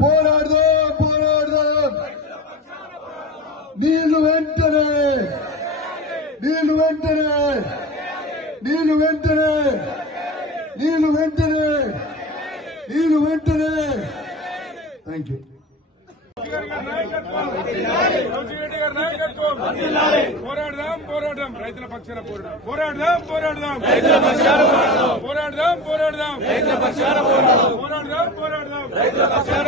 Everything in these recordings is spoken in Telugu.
పోరాడదాం పోరాడదాం నీళ్లు వెంటనే నీళ్లు వెంటనే నీళ్లు వెంటనే నీళ్లు వెంటనే నీళ్లు వెంటనే థ్యాంక్ యూ పోరాడదాం పోరాడదాం రైతుల పక్షాన పోరాడదాం పోరాడదాం పోరాడదాం రైతుల పక్షాన పోరాడదాం పోరాడదాం పోరాడదాం రైతుల పక్షాన పోరాడదాం పోరాడదాం పోరాడదాం రైతుల పక్షాన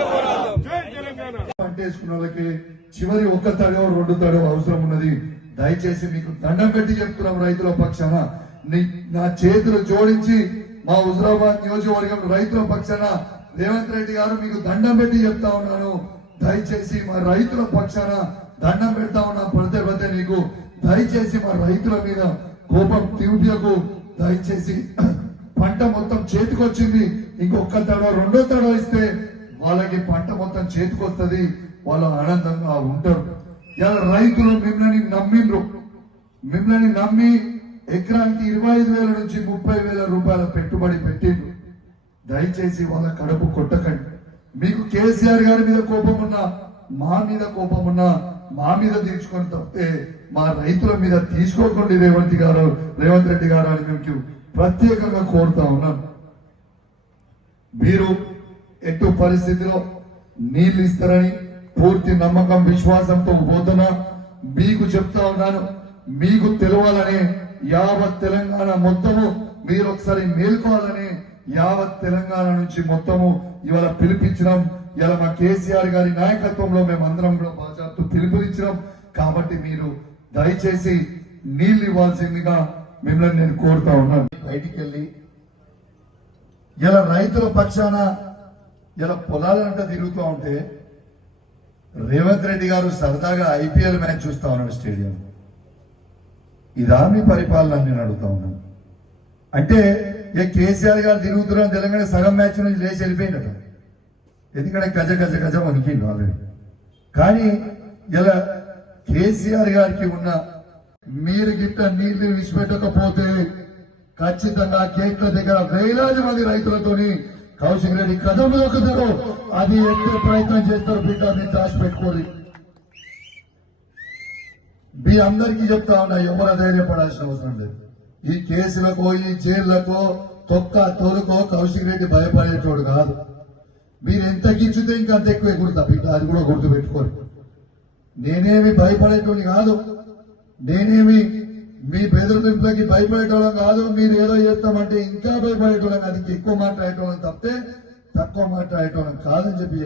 తెలంగాణ వాళ్ళకి చివరి ఒక్క తడవ రెండు తడవ అవసరం ఉన్నది. దయచేసి మీకు దండం పెట్టి చెప్తున్నాం రైతుల పక్షాన. నీ- నా చేతులు జోడించి మా హుజరాబాద్ నియోజకవర్గం రైతుల పక్షాన రేవంత్ రెడ్డి గారు మీకు దండం పెట్టి చెప్తా ఉన్నాను. దయచేసి మా రైతుల పక్షాన దండం పెడతా ఉన్నా పడితే పడితే నీకు. దయచేసి మా రైతుల మీద కోపం తీవ్యకు దయచేసి పంట మొత్తం చేతికొచ్చింది. ఇంకొక తడవ రెండో తడవ ఇస్తే వాళ్ళకి పంట మొత్తం చేతికొస్తుంది. వాళ్ళు ఆనందంగా ఉంటారు. ఇలా రైతులు మిమ్మల్ని నమ్మిండ్రు. మిమ్మల్ని నమ్మి ఎకరానికి ఇరవై ఐదు వేల నుంచి ముప్పై వేల రూపాయల పెట్టుబడి పెట్టిండ్రు. దయచేసి వాళ్ళ కడుపు కొట్టకండి. మీకు కేసీఆర్ గారి మీద కోపం ఉన్నా మా మీద కోపం ఉన్నా మా మీద తీర్చుకొని తప్పితే మా రైతుల మీద తీసుకోకండి రేవంత్ గారు రేవంత్ రెడ్డి గారు అని మేము ప్రత్యేకంగా కోరుతా ఉన్నాం. మీరు ఎటు పరిస్థితిలో నీళ్ళు ఇస్తారని పూర్తి నమ్మకం విశ్వాసంతో పోతున్నా మీకు చెప్తా ఉన్నాను మీకు తెలవాలని యావత్ తెలంగాణ మొత్తము మీరు ఒకసారి మేల్కోవాలని యావత్ తెలంగాణ నుంచి మొత్తము ఇవాళ పిలిపించినాం. ఇలా మా కేసీఆర్ గారి నాయకత్వంలో మేము అందరం కూడా బాజాప్తు పిలుపునిచ్చినాం. కాబట్టి మీరు దయచేసి నీళ్ళు ఇవ్వాల్సిందిగా మిమ్మల్ని నేను కోరుతా ఉన్నాను. బయటికి వెళ్ళి ఇలా రైతుల పక్షాన ఇలా పొలాలంట తిరుగుతూ ఉంటే రేవంత్ రెడ్డి గారు సరదాగా ఐపీఎల్ మ్యాచ్ చూస్తా ఉన్నాడు స్టేడియం. ఇదా మీ పరిపాలన నేను అడుగుతా ఉన్నాను అంటే ఇక కేసీఆర్ గారు తిరుగుతున్న తెలంగాణ సగం మ్యాచ్ నుంచి లేచి వెళ్ళిపోయిందట ఎందుకంటే గజ గజ గజ వణికిండు ఆల్రెడీ. కానీ ఇలా కేసీఆర్ గారికి ఉన్న మీరు గిట్ట నీళ్ళు విడిచిపెట్టకపోతే ఖచ్చితంగా కేక్ల దగ్గర వేలాది మంది రైతులతోని కౌశిక్ రెడ్డి కథం దొక్కుతారు అది ఎత్తే ప్రయత్నం చేస్తారు బిడ్డ మీరు దాచి పెట్టుకోరు మీ అందరికీ చెప్తా ఉన్నా ఎవరు ధైర్యపడాల్సిన అవసరం లేదు. ఈ కేసులకో ఈ జైళ్ళకో తొక్క తోలుకో కౌశిక్ రెడ్డి భయపడేటోడు కాదు. మీరు ఎంత గిచ్చితే ఇంకా అంత ఎక్కువ ఎగురుతా బిడ్డ అది కూడా గుర్తు పెట్టుకోరు నేనేమి భయపడేటోని కాదు. నేనేమి మీ బెదిరింపులకి భయపడేటోళ్ళం కాదు మీరు ఏదో చేస్తామంటే ఇంకా భయపడేటోళ్ళం కాదు ఇంకా ఎక్కువ మాట్లాడేటోళ్ళం తప్పితే తక్కువ మాట్లాడేటోళ్ళం కాదని చెప్పి.